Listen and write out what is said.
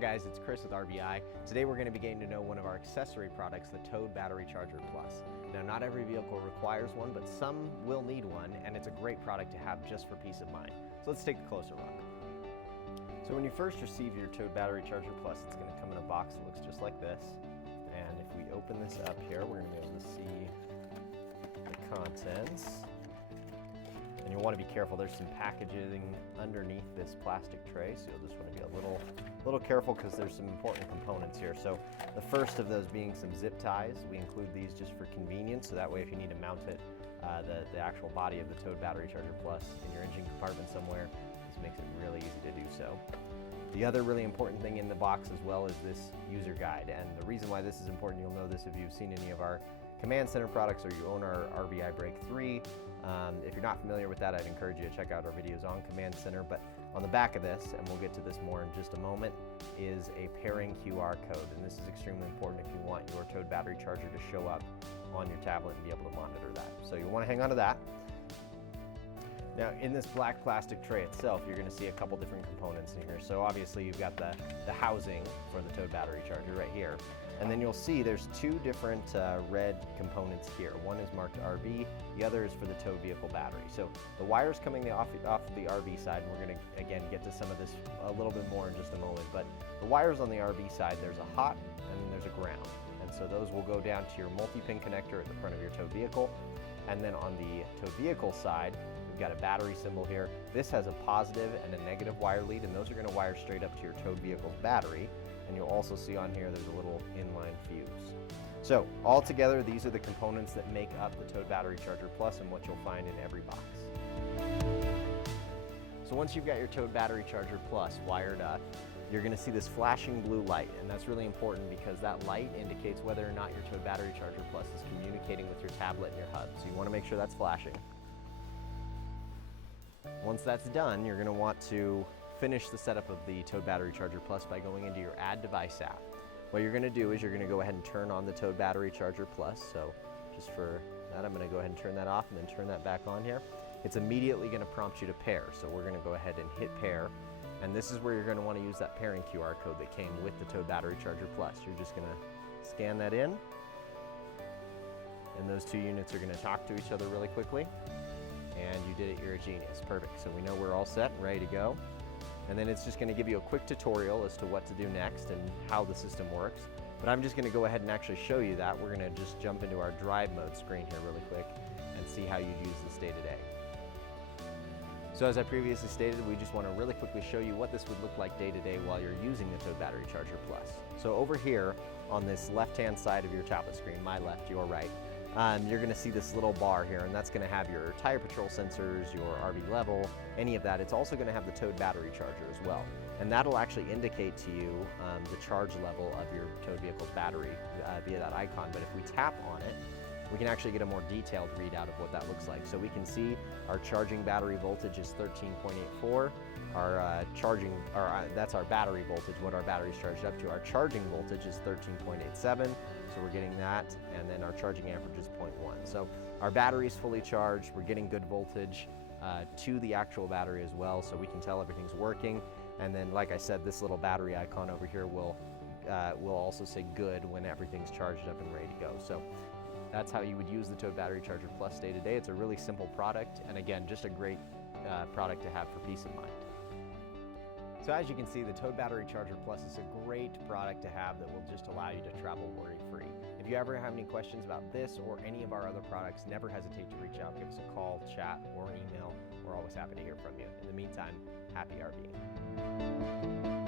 guys, it's Chris with RBI. Today we're going to be getting to know one of our accessory products, the Towed Battery Charger Plus. Now, not every vehicle requires one, but some will need one, and it's a great product to have just for peace of mind. So let's take a closer look. So when you first receive your Towed Battery Charger Plus, it's going to come in a box that looks just like this. And if we open this up here, we're going to be able to see the contents. And you'll want to be careful. There's some packaging underneath this plastic tray, so you'll just want to be a little careful because there's some important components here. So the first of those being some zip ties. We include these just for convenience, so that way if you need to mount it, the actual body of the Towed Battery Charger Plus in your engine compartment somewhere, this makes it really easy to do so. The other really important thing in the box as well is this user guide, and the reason why this is important, you'll know this if you've seen any of our Command Center products or you own our RBI Break 3. If you're not familiar with that, I'd encourage you to check out our videos on Command Center, but on the back of this, and we'll get to this more in just a moment, is a pairing QR code, and this is extremely important if you want your Towed Battery Charger to show up on your tablet and be able to monitor that. So you'll want to hang on to that. Now, in this black plastic tray itself, you're going to see a couple different components in here. So obviously you've got the housing for the Towed Battery Charger right here. And then you'll see there's two different red components here. One is marked RV, the other is for the towed vehicle the So the wires coming off the RV side, and we're going to again get to some of this a little bit more in just a moment, but the wires on the RV side, there's a hot and then there's a ground. And so those will go down to your multi-pin connector at the front of your towed vehicle. And then on the towed vehicle side, we've got a battery symbol here. This has a positive and a negative wire lead, and those are going to wire straight up to your towed vehicle's battery. And you'll also see on here there's a little inline fuse. So all together, these are the components that make up the Towed Battery Charger Plus and what you'll find in every box. So once you've got your Towed Battery Charger Plus wired up, you're going to see this flashing blue light, and that's really important because that light indicates whether or not your Towed Battery Charger Plus is communicating with your tablet and your hub. So you want to make sure that's flashing. Once that's done, you're going to want to finish the setup of the Towed Battery Charger Plus by going into your Add Device app. What you're going to do is you're going to go ahead and turn on the Towed Battery Charger Plus. So just for that, I'm going to go ahead and turn that off and then turn that back on here. It's immediately going to prompt you to pair. So we're going to go ahead and hit pair. And this is where you're going to want to use that pairing QR code that came with the Towed Battery Charger Plus. You're just going to scan that in. And those two units are going to talk to each other really quickly. And you did it, you're a genius. Perfect. So we know we're all set and ready to go. And then it's just going to give you a quick tutorial as to what to do next and how the system works. But I'm just going to go ahead and actually show you that. We're going to just jump into our drive mode screen here really quick and see how you use this day to day. So as I previously stated, we just want to really quickly show you what this would look like day to day while you're using the Towed Battery Charger Plus. So over here on this left-hand side of your tablet screen, my left, your right, you're going to see this little bar here, and that's going to have your tire patrol sensors, your RV level, any of that. It's also going to have the Towed Battery Charger as well. And that'll actually indicate to you the charge level of your towed vehicle's battery via that icon. But if we tap on it, we can actually get a more detailed readout of what that looks like. So we can see our charging battery voltage is 13.84. That's our battery voltage, what our battery's charged up to. Our charging voltage is 13.87. So we're getting that, and then our charging amperage is 0.1. So our battery is fully charged. We're getting good voltage to the actual battery as well, so we can tell everything's working. And then, like I said, this little battery icon over here will also say good when everything's charged up and ready to go. So that's how you would use the Towed Battery Charger Plus day to day. It's a really simple product, and again, just a great product to have for peace of mind. So as you can see, the Towed Battery Charger Plus is a great product to have that will just allow you to travel worry-free. If you ever have any questions about this or any of our other products, never hesitate to reach out, give us a call, chat, or an email. We're always happy to hear from you. In the meantime, happy RVing.